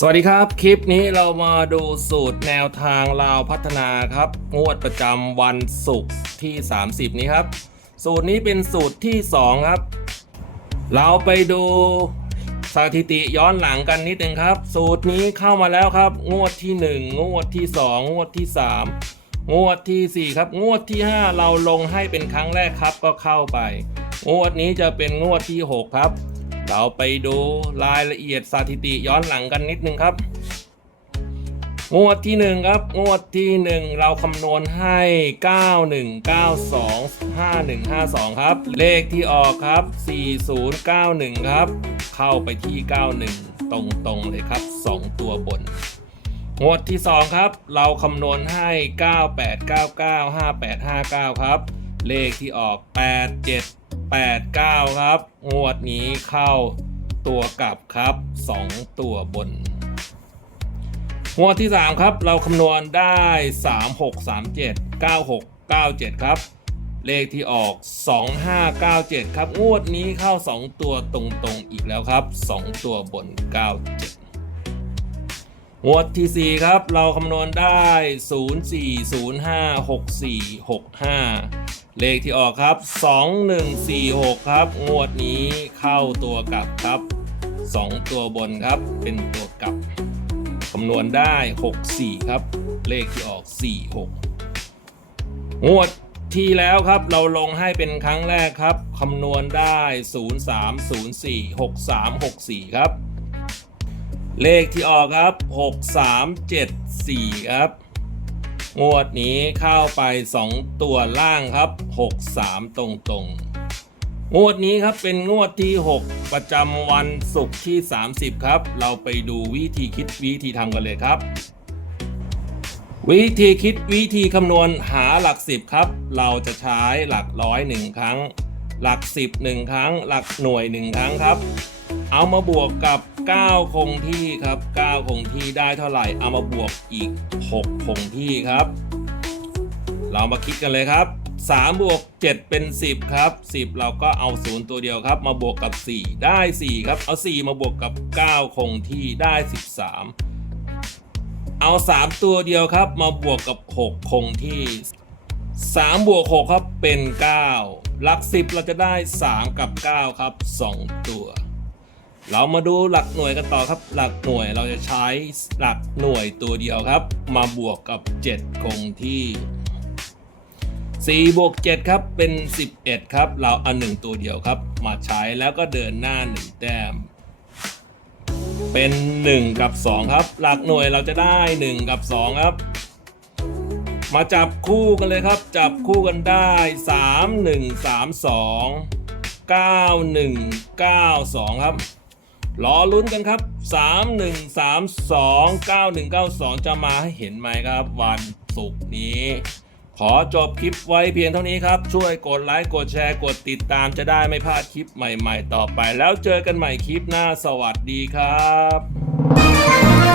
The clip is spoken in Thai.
สวัสดีครับ คลิปนี้เรามาดูสูตรแนวทางลาวพัฒนาครับ งวดประจำวันศุกร์ที่ 30 นี้ครับ สูตรนี้เป็นสูตรที่ 2 ครับ เราไปดูสถิติย้อนหลังกันนิดนึงครับ สูตรนี้เข้ามาแล้วครับ งวดที่ 1 งวดที่ 2 งวดที่ 3 งวดทีสี่4 ครับ งวดที่ 5 เราลงให้เป็นครั้งแรกครับก็เข้าไป งวดนี้จะเป็นงวดที่ 6 ครับ เราไปดูรายละเอียดสถิติย้อนหลังกันนิดนึงครับ งวดที่ 1 ครับ งวดที่ 1 เราคำนวณให้ 9192 5152 ครับ เลขที่ออกครับ 4091 ครับ เข้าไปที่ 91 ตรงๆเลยครับ 2 ตัวบนงวดที่ 2 ครับ เราคำนวณให้ 9899 5859 ครับ เลขที่ออก 8 9 ครับ งวดนี้เข้าตัวกลับครับ 2 ตัวบน งวดที่ 3 ครับ เราคำนวณได้ 3637 9697 ครับ เลขที่ออก 2597 ครับ งวดนี้เข้า 2 ตัวตรงๆ อีกแล้วครับ 2 ตัวบน 97งวดที่ 4 ครับ เราคำนวณได้ 04056465 เลขที่ออกครับ 2146 ครับ งวดนี้เข้าตัวกลับครับ 2 ตัวบนครับเป็นตัวกลับคำนวณได้ 64 ครับ เลขที่ออก 46 งวดที่แล้วครับเราลงให้เป็นครั้งแรกครับคำนวณได้ 0304 6364 ครับ เลขที่ออกครับ 6374 ครับ งวดนี้เข้าไป 2 ตัวล่างครับ 63 ตรงๆงงวดนี้ครับเป็นงวดที่ 6 ประจำวันศุกร์ที่ 30 ครับ เราไปดูวิธีคิดวิธีทำกันเลยครับ วิธีคิดวิธีคำนวณหาหลัก 10 ครับ เราจะใช้หลักร้อยหนึ่งครั้ง หลัก 10 1 ครั้ง หลักหน่วย 1 ครั้งครับ เอามาบวกกับ 9 คงที่ครับ 9 คงที่ได้เท่าไหร่ เอามาบวกอีก 6 คงที่ครับ เรามาคิดกันเลยครับ3บวก7เป็น 10 ครับ 10 เราก็เอา 0 ตัวเดียวครับ มาบวกกับ 4 ได้ 4 ครับ เอา 4 มาบวกกับ 9 คงที่ได้ 13 เอา 3 ตัวเดียวครับ มาบวกกับ 6 คงที่ 3 บวก 6 ครับเป็น 9 หลัก 10 เราจะได้ 3 กับ 9 ครับ 2 ตัว เรามาดูหลักหน่วยกันต่อครับ หลักหน่วยเราจะใช้หลักหน่วยตัวเดียวครับ มาบวกกับ 7 คงที่ 4 บวก 7 ครับเป็น 11 ครับ เราเอา1ตัวเดียวครับ มาใช้แล้วก็เดินหน้า 1 แต้ม เป็น 1 กับ 2 ครับ หลักหน่วยเราจะได้ 1 กับ 2 ครับ มาจับคู่กันเลยครับ จับคู่กันได้ 3 1 3 2 9 1 9 2 ครับ รอลุ้นกันครับ 3 1 3 2 9 1 9 2 จะมาให้เห็นไหมครับ วันศุกร์นี้ ขอจบคลิปไว้เพียงเท่านี้ครับ ช่วยกดไลค์กดแชร์กดติดตามจะได้ไม่พลาดคลิปใหม่ ๆ ต่อไป แล้วเจอกันใหม่คลิปหน้าสวัสดีครับ